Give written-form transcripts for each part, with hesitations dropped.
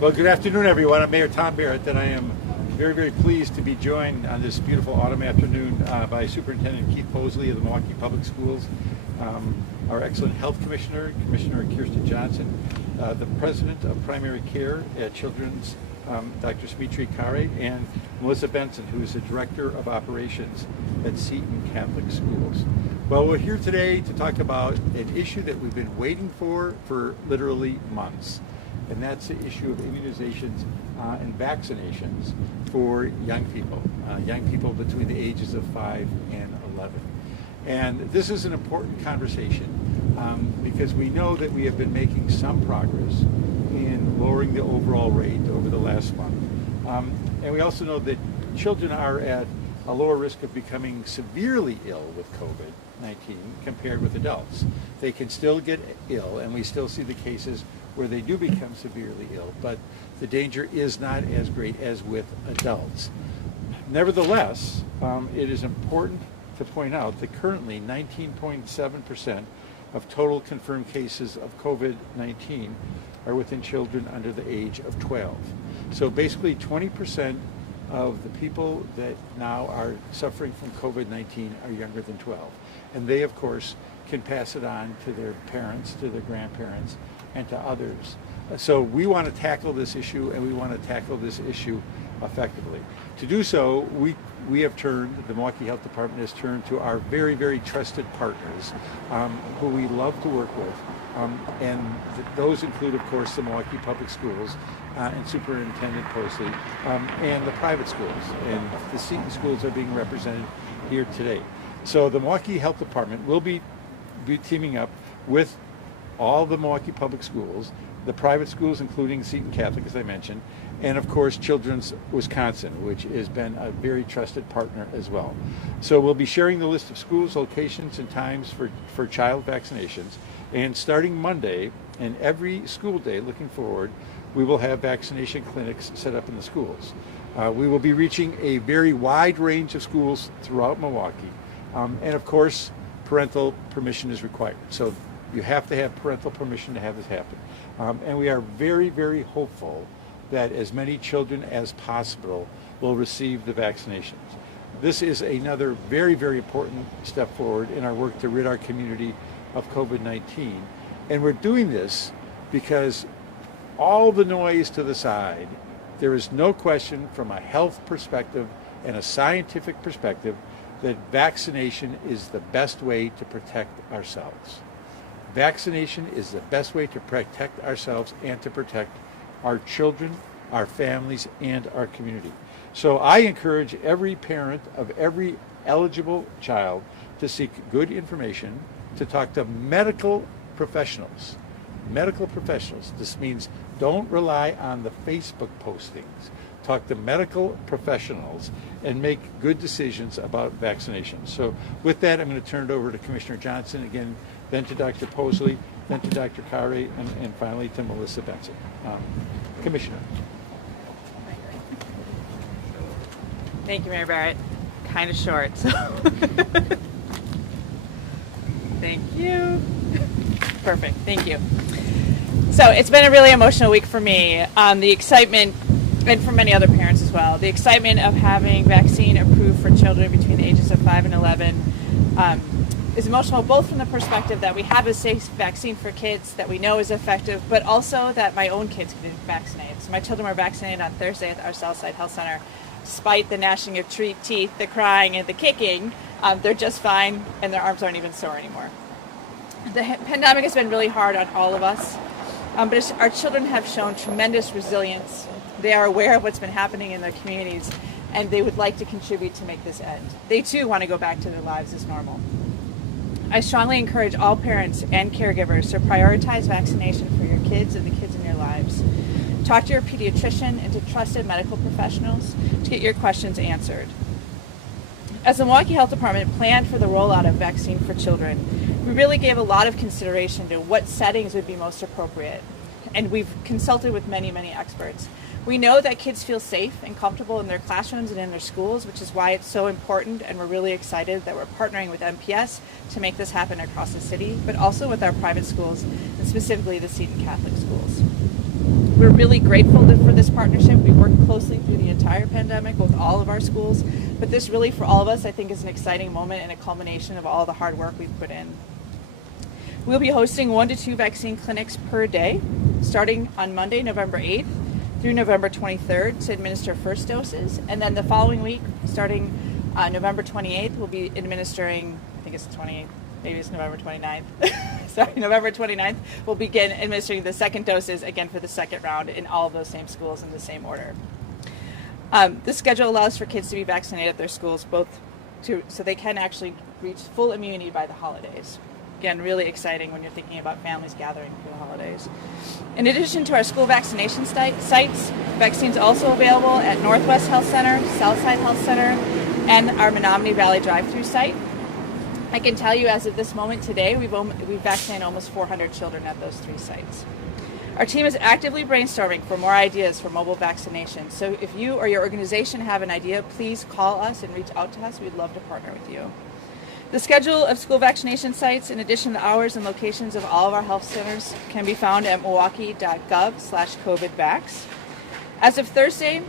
Well, good afternoon, everyone. I'm Mayor Tom Barrett, and I am very, very pleased to be joined on this beautiful autumn afternoon by Superintendent Keith Posley of the Milwaukee Public Schools, our excellent Health Commissioner, Commissioner Kirsten Johnson, the President of Primary Care at Children's, Dr. Smitri Kare, and Melissa Benson, who is the Director of Operations at Seton Catholic Schools. Well, we're here today to talk about an issue that we've been waiting for literally months. And that's the issue of immunizations and vaccinations for young people between the ages of 5 and 11. And this is an important conversation because we know that we have been making some progress in lowering the overall rate over the last month. And we also know that children are at a lower risk of becoming severely ill with COVID-19 compared with adults. They can still get ill, and we still see the cases where they do become severely ill, but the danger is not as great as with adults. Nevertheless, it is important to point out that currently 19.7% of total confirmed cases of COVID-19 are within children under the age of 12. So basically 20% of the people that now are suffering from COVID-19 are younger than 12. And they, of course, can pass it on to their parents, to their grandparents, and to others. So we want to tackle this issue, and we want to tackle this issue effectively. To do so, we have turned, the Milwaukee Health Department has turned to our very, very trusted partners who we love to work with. And those include, of course, the Milwaukee Public Schools and Superintendent Posley and the private schools. And the Seton schools are being represented here today. So the Milwaukee Health Department will be teaming up with all the Milwaukee Public Schools, the private schools, including Seton Catholic, as I mentioned, and of course Children's Wisconsin, which has been a very trusted partner as well. So we'll be sharing the list of schools, locations, and times for child vaccinations. And starting Monday and every school day looking forward, we will have vaccination clinics set up in the schools. We will be reaching a very wide range of schools throughout Milwaukee. And of course, parental permission is required. So you have to have parental permission to have this happen. And we are very, very hopeful that as many children as possible will receive the vaccinations. This is another very, very important step forward in our work to rid our community of COVID-19. And we're doing this because all the noise to the side, there is no question from a health perspective and a scientific perspective that vaccination is the best way to protect ourselves. Vaccination is the best way to protect ourselves and to protect our children, our families, and our community. So I encourage every parent of every eligible child to seek good information, to talk to medical professionals. Medical professionals. This means don't rely on the Facebook postings. Talk to medical professionals and make good decisions about vaccinations. So with that, I'm going to turn it over to Commissioner Johnson again, then to Dr. Posley, then to Dr. Kare, and finally to Melissa Benson. Commissioner. Thank you, Mayor Barrett. Kind of short, so. Thank you. Perfect, thank you. So it's been a really emotional week for me. The excitement, and for many other parents as well, the excitement of having vaccine approved for children between the ages of 5 and 11 is emotional, both from the perspective that we have a safe vaccine for kids that we know is effective, but also that my own kids can be vaccinated. So my children were vaccinated on Thursday at our Southside Health Center. Despite the gnashing of teeth, the crying, and the kicking, they're just fine, and their arms aren't even sore anymore. The pandemic has been really hard on all of us, but our children have shown tremendous resilience. They are aware of what's been happening in their communities, and they would like to contribute to make this end. They too want to go back to their lives as normal. I strongly encourage all parents and caregivers to prioritize vaccination for your kids and the kids in your lives. Talk to your pediatrician and to trusted medical professionals to get your questions answered. As the Milwaukee Health Department planned for the rollout of vaccine for children, we really gave a lot of consideration to what settings would be most appropriate. And we've consulted with many, many experts. We know that kids feel safe and comfortable in their classrooms and in their schools, which is why it's so important, and we're really excited that we're partnering with MPS to make this happen across the city, but also with our private schools, and specifically the Seton Catholic schools. We're really grateful for this partnership. We've worked closely through the entire pandemic with all of our schools, but this really, for all of us, I think is an exciting moment and a culmination of all the hard work we've put in. We'll be hosting 1 to 2 vaccine clinics per day, starting on Monday, November 8th through November 23rd to administer first doses. And then the following week, starting November 28th, we'll be administering, I think it's the 28th, maybe it's November 29th. Sorry, November 29th, we'll begin administering the second doses again for the second round in all of those same schools in the same order. This schedule allows for kids to be vaccinated at their schools so they can actually reach full immunity by the holidays. Again, really exciting when you're thinking about families gathering for the holidays. In addition to our school vaccination sites, vaccines also available at Northwest Health Center, Southside Health Center, and our Menominee Valley drive-through site. I can tell you as of this moment today, we've vaccinated almost 400 children at those 3 sites. Our team is actively brainstorming for more ideas for mobile vaccination. So if you or your organization have an idea, please call us and reach out to us. We'd love to partner with you. The schedule of school vaccination sites, in addition to hours and locations of all of our health centers, can be found at milwaukee.gov/COVIDvax. As of Thursday,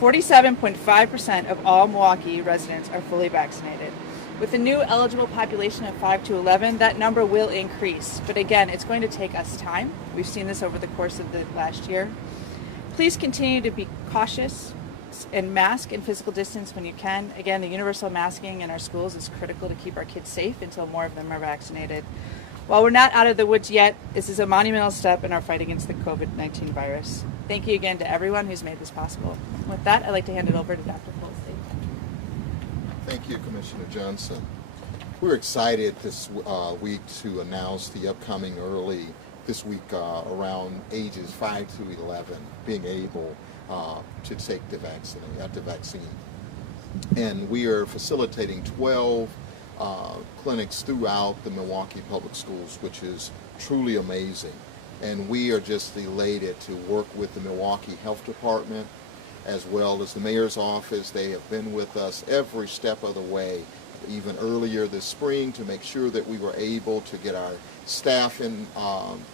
47.5% of all Milwaukee residents are fully vaccinated. With the new eligible population of 5 to 11, that number will increase. But again, it's going to take us time. We've seen this over the course of the last year. Please continue to be cautious and mask and physical distance when you can. Again, the universal masking in our schools is critical to keep our kids safe until more of them are vaccinated. While we're not out of the woods yet, this is a monumental step in our fight against the COVID-19 virus. Thank you again to everyone who's made this possible. With that, I'd like to hand it over to Dr. Polsey. Thank you, Commissioner Johnson. We're excited this week to announce the upcoming this week around ages 5 to 11 being able to take the vaccine. And we are facilitating 12 clinics throughout the Milwaukee Public Schools, which is truly amazing. And we are just elated to work with the Milwaukee Health Department as well as the Mayor's Office. They have been with us every step of the way, even earlier this spring, to make sure that we were able to get our staff in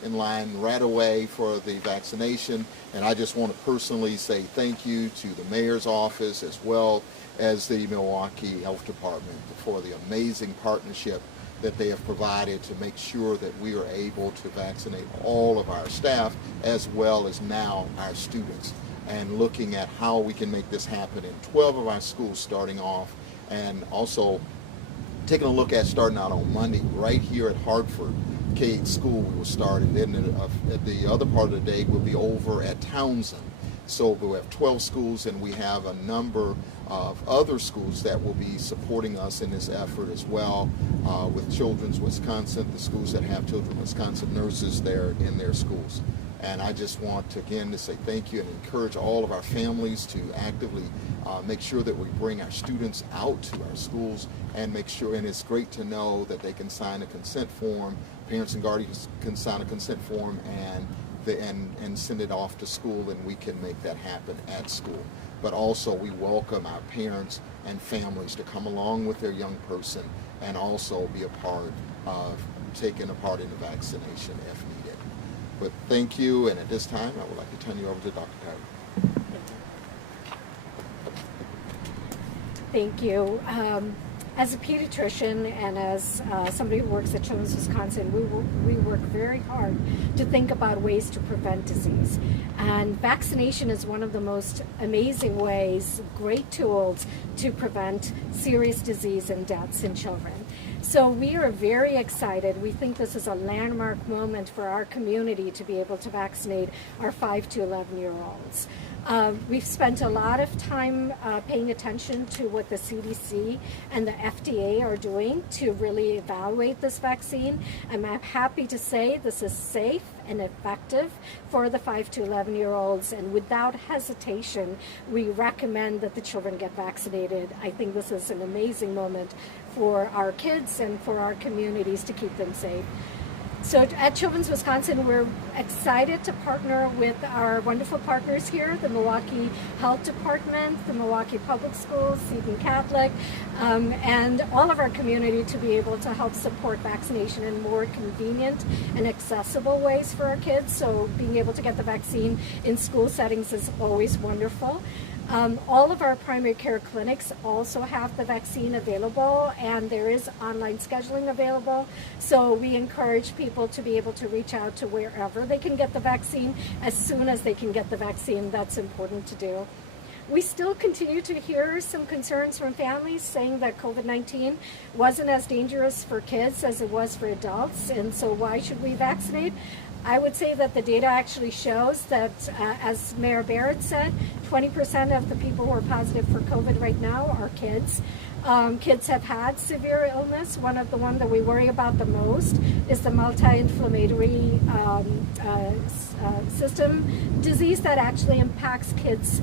line right away for the vaccination. And I just want to personally say thank you to the Mayor's Office as well as the Milwaukee Health Department for the amazing partnership that they have provided to make sure that we are able to vaccinate all of our staff as well as now our students, and looking at how we can make this happen in 12 of our schools starting off, and also taking a look at starting out on Monday right here at Hartford K School. We will start, and then the other part of the day will be over at Townsend. So we have 12 schools, and we have a number of other schools that will be supporting us in this effort as well, with Children's Wisconsin, the schools that have Children's Wisconsin nurses there in their schools. And I just want to again to say thank you and encourage all of our families to actively make sure that we bring our students out to our schools and make sure, and it's great to know that they can sign a consent form, parents and guardians can sign a consent form and send it off to school, and we can make that happen at school. But also we welcome our parents and families to come along with their young person and also be a part of taking a part in the vaccination if needed. But thank you, and at this time I would like to turn you over to Dr. Tyler. Thank you. As a pediatrician and as somebody who works at Children's Wisconsin, we work very hard to think about ways to prevent disease. And vaccination is one of the most amazing ways, great tools to prevent serious disease and deaths in children. So we are very excited. We think this is a landmark moment for our community to be able to vaccinate our 5 to 11-year-olds. We've spent a lot of time paying attention to what the CDC and the FDA are doing to really evaluate this vaccine. I'm happy to say this is safe and effective for the 5 to 11-year-olds, and without hesitation, we recommend that the children get vaccinated. I think this is an amazing moment for our kids and for our communities to keep them safe. So at Children's Wisconsin, we're excited to partner with our wonderful partners here, the Milwaukee Health Department, the Milwaukee Public Schools, Seton Catholic, and all of our community to be able to help support vaccination in more convenient and accessible ways for our kids. So being able to get the vaccine in school settings is always wonderful. All of our primary care clinics also have the vaccine available, and there is online scheduling available. So we encourage people to be able to reach out to wherever they can get the vaccine as soon as they can get the vaccine. That's important to do. We still continue to hear some concerns from families saying that COVID-19 wasn't as dangerous for kids as it was for adults, and so why should we vaccinate? I would say that the data actually shows that, as Mayor Barrett said, 20% of the people who are positive for COVID right now are kids. Kids have had severe illness. One of the ones that we worry about the most is the multi-inflammatory system disease that actually impacts kids'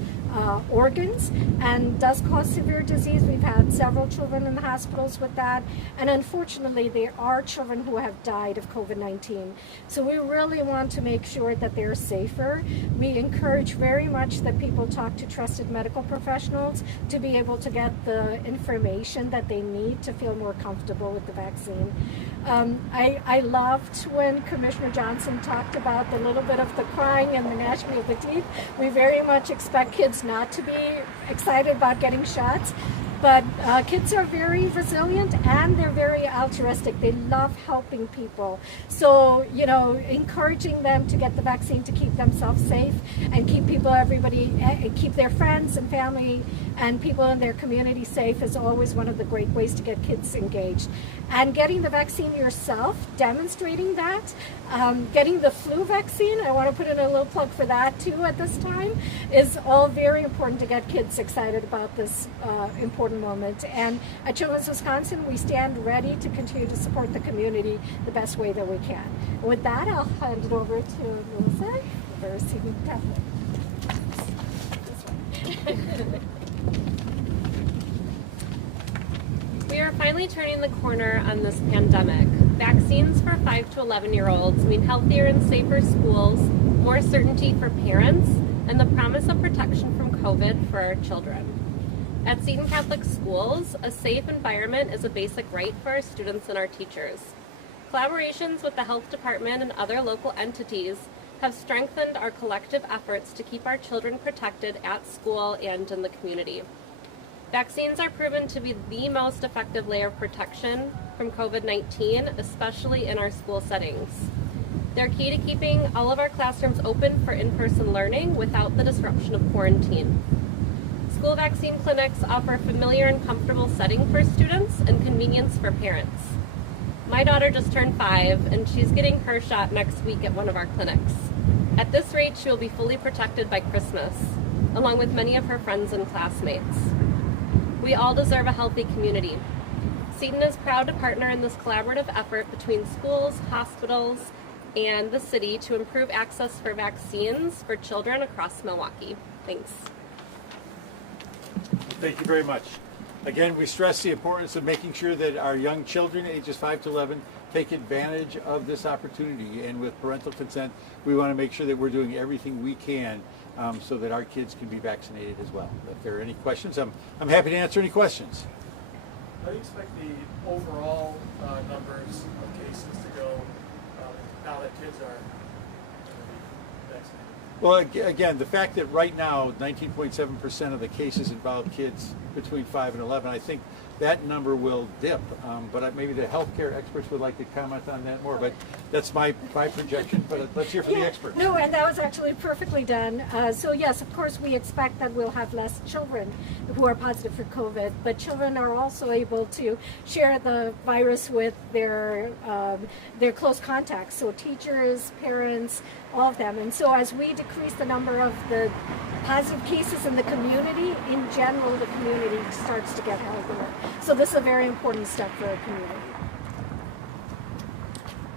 organs and does cause severe disease. We've had several children in the hospitals with that, and unfortunately there are children who have died of COVID-19. So we really want to make sure that they're safer. We encourage very much that people talk to trusted medical professionals to be able to get the information that they need to feel more comfortable with the vaccine. I loved when Commissioner Johnson talked about the little bit of the crying and the gnashing of the teeth. We very much expect kids not to be excited about getting shots, but kids are very resilient and they're very altruistic. They love helping people. So, you know, encouraging them to get the vaccine to keep themselves safe and keep keep their friends and family and people in their community safe is always one of the great ways to get kids engaged. And getting the vaccine yourself, demonstrating that, getting the flu vaccine, I want to put in a little plug for that too at this time, is all very important to get kids excited about this important moment. And at Children's Wisconsin, we stand ready to continue to support the community the best way that we can. And with that, I'll hand it over to Melissa for Seton Catholic. We are finally turning the corner on this pandemic. Vaccines for 5 to 11-year-olds mean healthier and safer schools, more certainty for parents, and the promise of protection from COVID for our children. At Seton Catholic Schools, a safe environment is a basic right for our students and our teachers. Collaborations with the health department and other local entities have strengthened our collective efforts to keep our children protected at school and in the community. Vaccines are proven to be the most effective layer of protection from COVID-19, especially in our school settings. They're key to keeping all of our classrooms open for in-person learning without the disruption of quarantine. School vaccine clinics offer a familiar and comfortable setting for students and convenience for parents. My daughter just turned 5, and she's getting her shot next week at one of our clinics. At this rate, she will be fully protected by Christmas, along with many of her friends and classmates. We all deserve a healthy community. Seton is proud to partner in this collaborative effort between schools, hospitals, and the city to improve access for vaccines for children across Milwaukee. Thanks. Thank you very much. Again, we stress the importance of making sure that our young children, ages 5 to 11, take advantage of this opportunity. And with parental consent, we want to make sure that we're doing everything we can so that our kids can be vaccinated as well. If there are any questions, I'm happy to answer any questions. How do you expect the overall numbers of cases to go now that kids are vaccinated? Well, again, the fact that right now 19.7% of the cases involve kids between 5 and 11, I think that number will dip. But maybe the healthcare experts would like to comment on that more. But that's my projection. But let's hear from the experts. No, and that was actually perfectly done. So yes, of course, we expect that we'll have less children who are positive for COVID, but children are also able to share the virus with their close contacts. So teachers, parents, all of them. And so as we decrease the number of the positive cases in the community, in general, the community starts to get healthier. So this is a very important step for our community.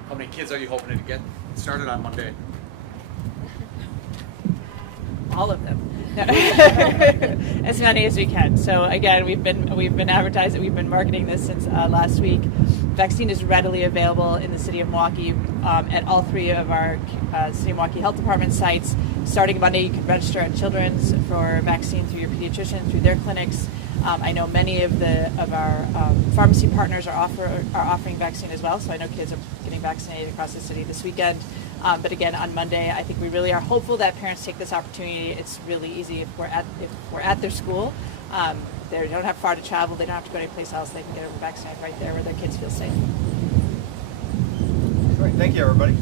How many kids are you hoping to get started on Monday? All of them. As many as we can. So again, we've been advertising, we've been marketing this since last week. Vaccine is readily available in the city of Milwaukee at all 3 of our city of Milwaukee Health Department sites. Starting Monday, you can register at Children's for vaccine through your pediatrician, through their clinics. I know many of our pharmacy partners are offering vaccine as well, so I know kids are getting vaccinated across the city this weekend. But again, on Monday, I think we really are hopeful that parents take this opportunity. It's really easy if we're at their school. They don't have far to travel. They don't have to go anyplace else. They can get vaccinated right there where their kids feel safe. Great. Thank you, everybody.